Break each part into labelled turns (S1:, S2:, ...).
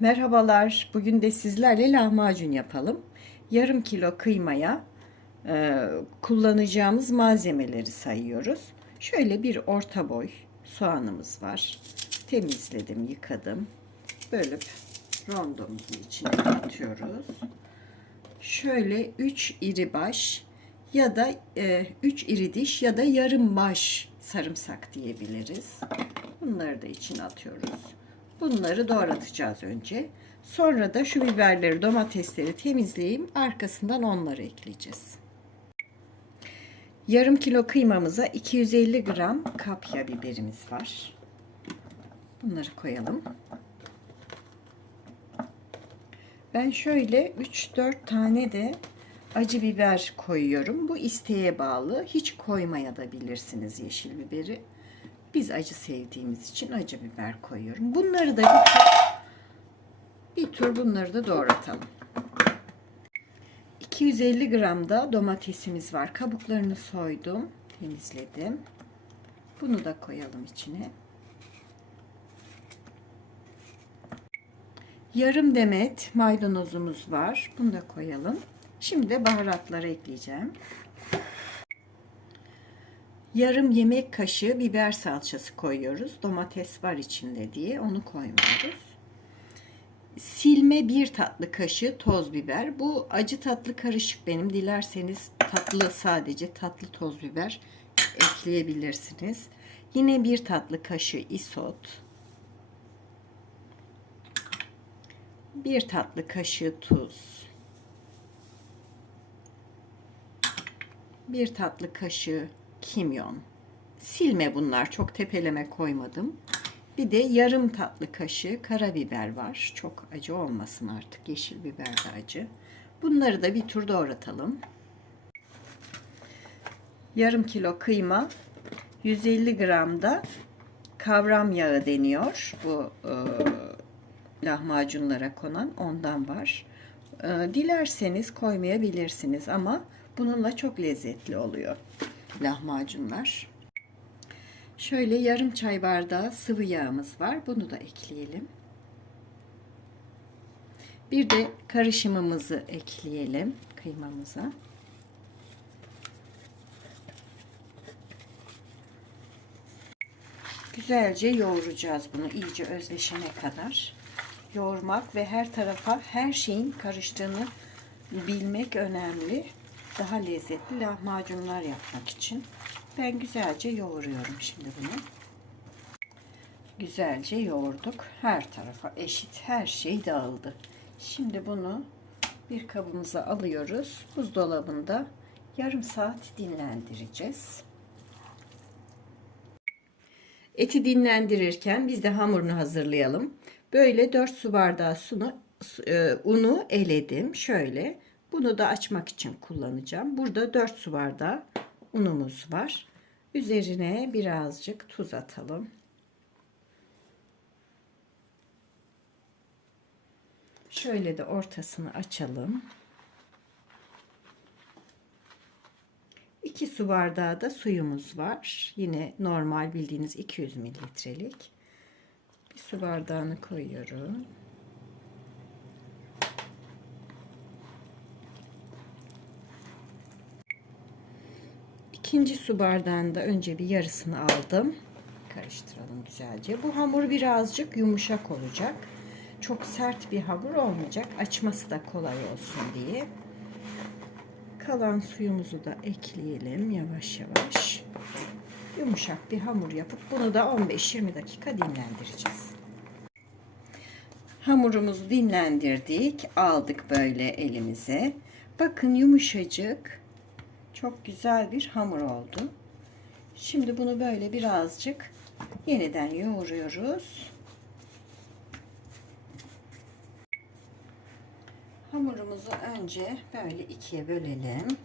S1: Merhabalar. Bugün de sizlerle lahmacun yapalım. Yarım kilo kıymaya e, kullanacağımız malzemeleri sayıyoruz. Şöyle bir orta boy soğanımız var. Temizledim, yıkadım. Bölüp rondomuzun içine atıyoruz. Şöyle 3 iri baş ya da 3 iri diş ya da yarım baş sarımsak diyebiliriz. Bunları da içine atıyoruz. Bunları doğratacağız önce. Sonra da şu biberleri, domatesleri temizleyeyim. Arkasından onları ekleyeceğiz. Yarım kilo kıymamıza 250 gram kapya biberimiz var. Bunları koyalım. Ben şöyle 3-4 tane de acı biber koyuyorum. Bu isteğe bağlı. Hiç koymaya da bilirsiniz yeşil biberi. Biz acı sevdiğimiz için acı biber koyuyorum. Bunları da bir tur, bir tur bunları da doğratalım. 250 gram da domatesimiz var. Kabuklarını soydum, temizledim. Bunu da koyalım içine. Yarım demet maydanozumuz var. Bunu da koyalım. Şimdi de baharatları ekleyeceğim. Yarım yemek kaşığı biber salçası koyuyoruz. Domates var içinde diye onu koymuyoruz. Silme bir tatlı kaşığı toz biber. Bu acı tatlı karışık benim. Dilerseniz tatlı sadece tatlı toz biber ekleyebilirsiniz. Yine bir tatlı kaşığı isot. Bir tatlı kaşığı tuz. Bir tatlı kaşığı kimyon. Silme bunlar. Çok tepeleme koymadım. Bir de yarım tatlı kaşığı karabiber var. Çok acı olmasın artık. Yeşil biber de acı. Bunları da bir tur doğratalım. Yarım kilo kıyma, 150 gram da kavram yağı deniyor. Bu e, lahmacunlara konan ondan var. E, dilerseniz koymayabilirsiniz ama bununla çok lezzetli oluyor lahmacunlar. Şöyle yarım çay bardağı sıvı yağımız var. Bunu da ekleyelim. Bir de karışımımızı ekleyelim kıymamıza. Güzelce yoğuracağız bunu iyice özleşene kadar. Yoğurmak ve her tarafa her şeyin karıştığını bilmek önemli daha lezzetli lahmacunlar yapmak için ben güzelce yoğuruyorum şimdi bunu. Güzelce yoğurduk. Her tarafa eşit her şey dağıldı. Şimdi bunu bir kabımıza alıyoruz. Buzdolabında yarım saat dinlendireceğiz. Eti dinlendirirken biz de hamurunu hazırlayalım. Böyle 4 su bardağı sunu, e, unu eledim. Şöyle bunu da açmak için kullanacağım. Burada 4 su bardağı unumuz var. Üzerine birazcık tuz atalım. Şöyle de ortasını açalım. 2 su bardağı da suyumuz var. Yine normal bildiğiniz 200 mililitrelik. Bir su bardağını koyuyorum. İkinci su bardağında önce bir yarısını aldım. Karıştıralım güzelce. Bu hamur birazcık yumuşak olacak. Çok sert bir hamur olmayacak. Açması da kolay olsun diye. Kalan suyumuzu da ekleyelim yavaş yavaş. Yumuşak bir hamur yapıp bunu da 15-20 dakika dinlendireceğiz. Hamurumuzu dinlendirdik. Aldık böyle elimize. Bakın yumuşacık çok güzel bir hamur oldu. Şimdi bunu böyle birazcık yeniden yoğuruyoruz. Hamurumuzu önce böyle ikiye bölelim.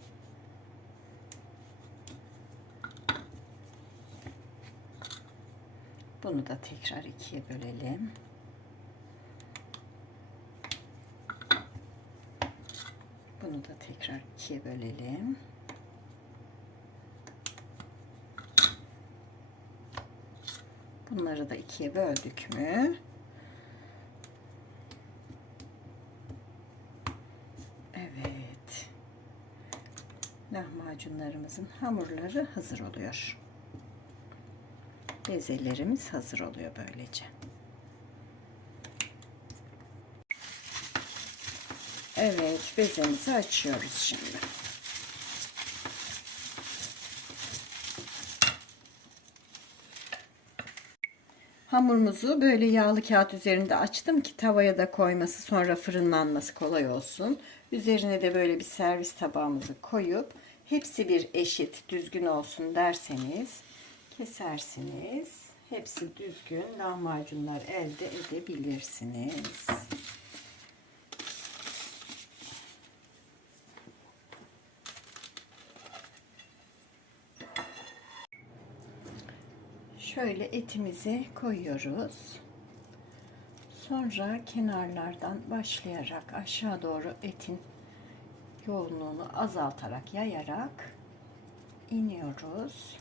S1: Bunu da tekrar ikiye bölelim. Bunu da tekrar ikiye bölelim. Bunları da ikiye böldük mü? Evet. Lahmacunlarımızın hamurları hazır oluyor. Bezelerimiz hazır oluyor böylece. Evet, bezemizi açıyoruz şimdi. Hamurumuzu böyle yağlı kağıt üzerinde açtım ki tavaya da koyması sonra fırınlanması kolay olsun. Üzerine de böyle bir servis tabağımızı koyup hepsi bir eşit düzgün olsun derseniz kesersiniz. Hepsi düzgün lahmacunlar elde edebilirsiniz. Şöyle etimizi koyuyoruz. Sonra kenarlardan başlayarak aşağı doğru etin yoğunluğunu azaltarak yayarak iniyoruz.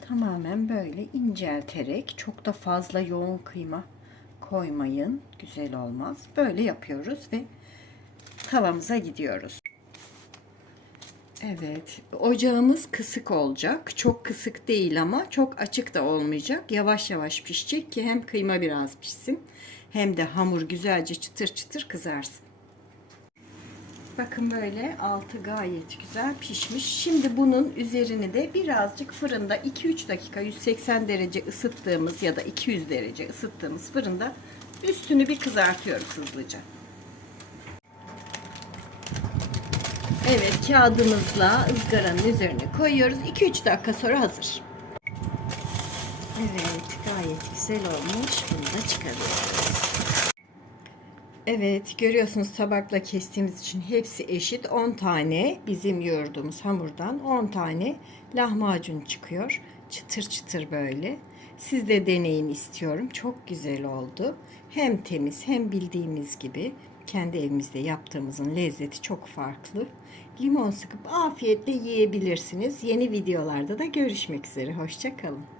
S1: Tamamen böyle incelterek çok da fazla yoğun kıyma koymayın. Güzel olmaz. Böyle yapıyoruz ve tavamıza gidiyoruz. Evet, ocağımız kısık olacak. Çok kısık değil ama çok açık da olmayacak. Yavaş yavaş pişecek ki hem kıyma biraz pişsin hem de hamur güzelce çıtır çıtır kızarsın. Bakın böyle altı gayet güzel pişmiş. Şimdi bunun üzerini de birazcık fırında 2-3 dakika 180 derece ısıttığımız ya da 200 derece ısıttığımız fırında üstünü bir kızartıyoruz hızlıca. Evet kağıdımızla ızgaranın üzerine koyuyoruz. 2-3 dakika sonra hazır. Evet gayet güzel olmuş. Bunu da çıkarıyoruz. Evet görüyorsunuz tabakla kestiğimiz için hepsi eşit. 10 tane bizim yoğurduğumuz hamurdan 10 tane lahmacun çıkıyor. Çıtır çıtır böyle. Siz de deneyin istiyorum. Çok güzel oldu. Hem temiz hem bildiğimiz gibi kendi evimizde yaptığımızın lezzeti çok farklı. Limon sıkıp afiyetle yiyebilirsiniz. Yeni videolarda da görüşmek üzere. Hoşçakalın.